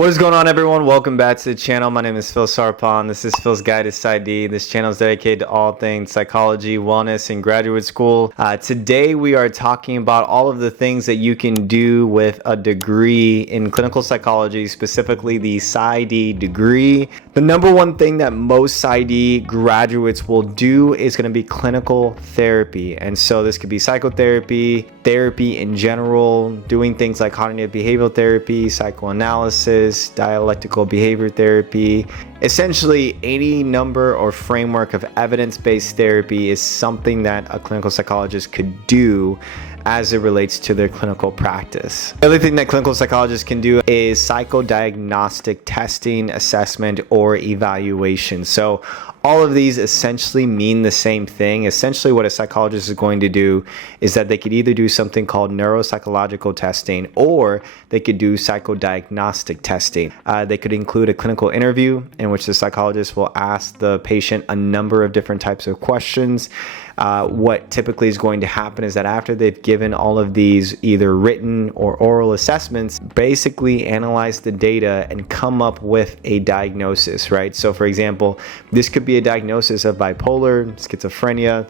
What is going on, everyone? Welcome back to the channel. My name is Phil Sarpon. This is Phil's Guide to PsyD. This channel is dedicated to all things psychology, wellness, and graduate school. Today we are talking about all of the things that you can do with a degree in clinical psychology, specifically the PsyD degree. The number one thing that most PsyD graduates will do is going to be clinical therapy. And so this could be psychotherapy, therapy in general, doing things like cognitive behavioral therapy, psychoanalysis, dialectical behavior therapy. Essentially, any number or framework of evidence-based therapy is something that a clinical psychologist could do as it relates to their clinical practice. The other thing that clinical psychologists can do is psychodiagnostic testing, assessment, or evaluation. So all of these essentially mean the same thing. Essentially, what a psychologist is going to do is that they could either do something called neuropsychological testing, or they could do psychodiagnostic testing. They could include a clinical interview in which the psychologist will ask the patient a number of different types of questions. What typically is going to happen is that after they've given all of these either written or oral assessments, basically analyze the data and come up with a diagnosis, right? So for example, this could be a diagnosis of bipolar, schizophrenia,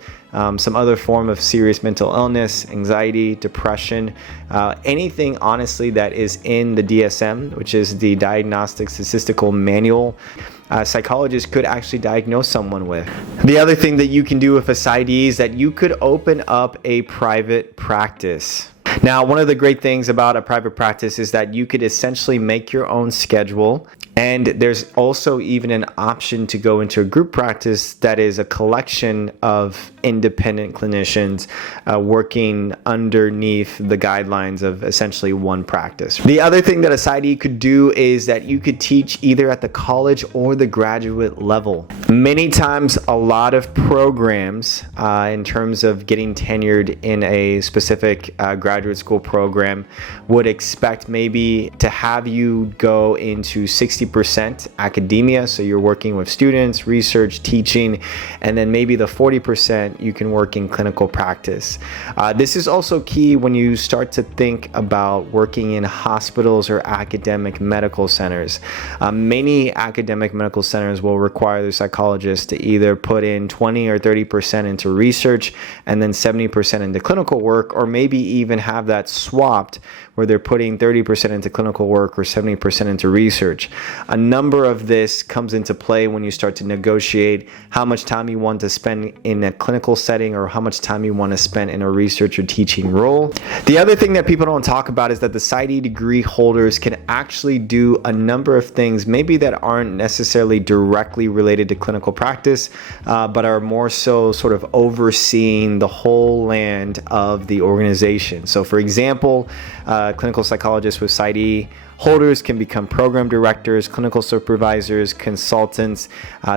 some other form of serious mental illness, anxiety, depression, anything honestly that is in the DSM, which is the Diagnostic Statistical Manual. Psychologists could actually diagnose someone with. The other thing that you can do with a PsyD is that you could open up a private practice. Now, one of the great things about a private practice is that you could essentially make your own schedule. And there's also even an option to go into a group practice that is a collection of independent clinicians working underneath the guidelines of essentially one practice. The other thing that a PsyD could do is that you could teach either at the college or the graduate level. Many times, a lot of programs in terms of getting tenured in a specific graduate school program would expect maybe to have you go into 60% academia, so you're working with students, research, teaching, and then maybe the 40% you can work in clinical practice. This is also key when you start to think about working in hospitals or academic medical centers. Many academic medical centers will require their psychologists to either put in 20 or 30% into research and then 70% into clinical work, or maybe even have that swapped where they're putting 30% into clinical work or 70% into research. A number of this comes into play when you start to negotiate how much time you want to spend in a clinical setting or how much time you want to spend in a research or teaching role. The other thing that people don't talk about is that the PsyD degree holders can actually do a number of things, maybe that aren't necessarily directly related to clinical practice, but are more so sort of overseeing the whole land of the organization. So for example, clinical psychologists with PsyD holders can become program directors, clinical supervisors, consultants.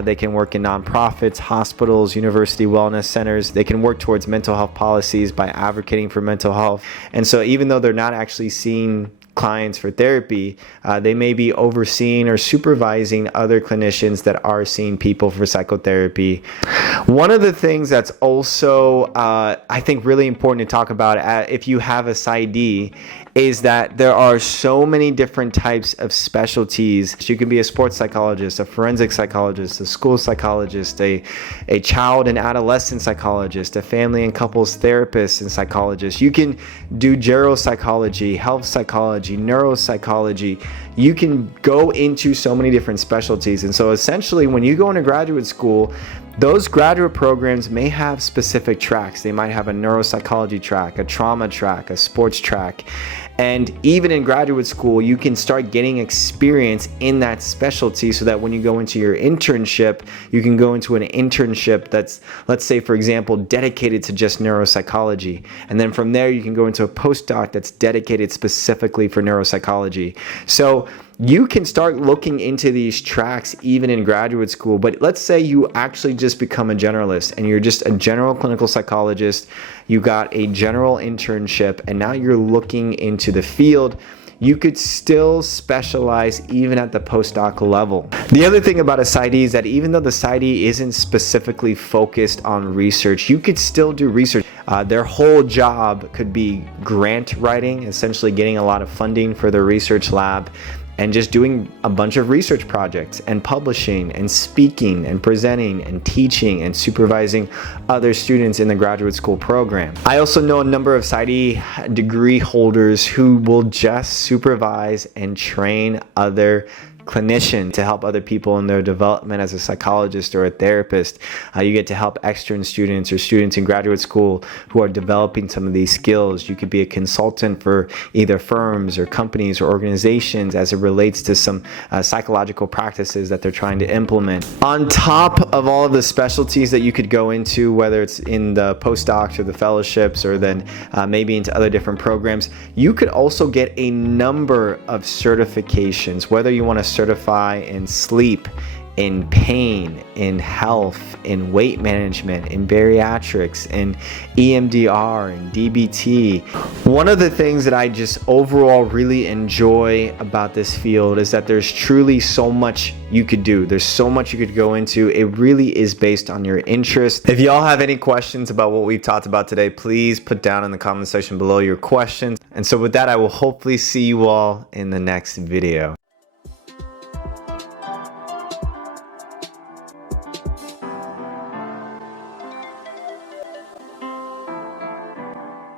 They can work in nonprofits, hospitals, university wellness centers. They can work towards mental health policies by advocating for mental health. And so even though they're not actually seeing clients for therapy, they may be overseeing or supervising other clinicians that are seeing people for psychotherapy. One of the things that's also, I think, really important to talk about if you have a PsyD is that there are so many different types of specialties. You can be a sports psychologist, a forensic psychologist, a school psychologist, a child and adolescent psychologist, a family and couples therapist and psychologist. You can do geropsychology, health psychology, neuropsychology. You can go into so many different specialties. And so essentially, when you go into graduate school, those graduate programs may have specific tracks. They might have a neuropsychology track, a trauma track, a sports track. And even in graduate school, you can start getting experience in that specialty so that when you go into your internship, you can go into an internship that's, let's say, for example, dedicated to just neuropsychology. And then from there, you can go into a postdoc that's dedicated specifically for neuropsychology. So you can start looking into these tracks even in graduate school. But let's say you actually just become a generalist and you're just a general clinical psychologist. You got a general internship and now you're looking into the field. You could still specialize even at the postdoc level. The other thing about a PsyD is that even though the PsyD isn't specifically focused on research, you could still do research. Their whole job could be grant writing, essentially getting a lot of funding for their research lab. and just doing a bunch of research projects and publishing and speaking and presenting and teaching and supervising other students in the graduate school program. I also know a number of PsyD degree holders who will just supervise and train other clinician to help other people in their development as a psychologist or a therapist. You get to help extern students or students in graduate school who are developing some of these skills. You could be a consultant for either firms or companies or organizations as it relates to some psychological practices that they're trying to implement. On top of all of the specialties that you could go into, whether it's in the postdocs or the fellowships or then maybe into other different programs, you could also get a number of certifications, whether you want to certify in sleep, in pain, in health, in weight management, in bariatrics, in EMDR, in DBT. One of the things that I just overall really enjoy about this field is that there's truly so much you could do. There's so much you could go into. It really is based on your interest. If y'all have any questions about what we've talked about today, please put down in the comment section below your questions. And so with that, I will hopefully see you all in the next video.